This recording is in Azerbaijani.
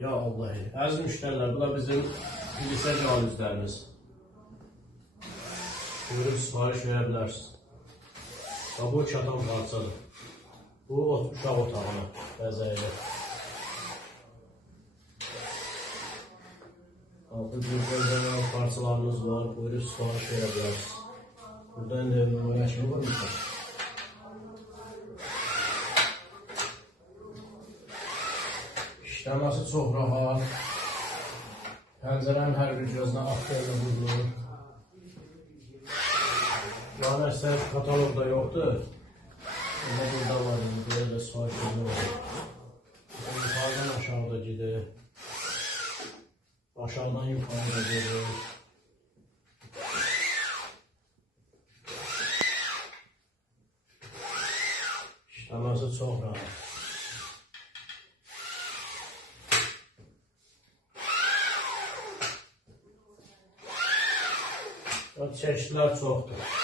Ya Allah. Əziz müştərilər, bu da bizim bilgisayar cihazlarımız. Buyurun sipariş verə bilərsiniz. Bu çatan parçadır. Bu uşaq otağına bəzəyilir. Altı cüzdən parçalarımız var. Buyurun sipariş verə bilərsiniz. Buradan da nömrələşmə var. İşləməsi çox rahat. Pəncərənin hər bir gözünə aktivlə vurulur. Yani əksər katalogda yoxdur. Amma burada var. Burada da sifarişində var. Yuxarıdan aşağıda gedir. Aşağıdan yuxarıda gedir. İşləməsi çox rahat. Çeşitlər çoxdur.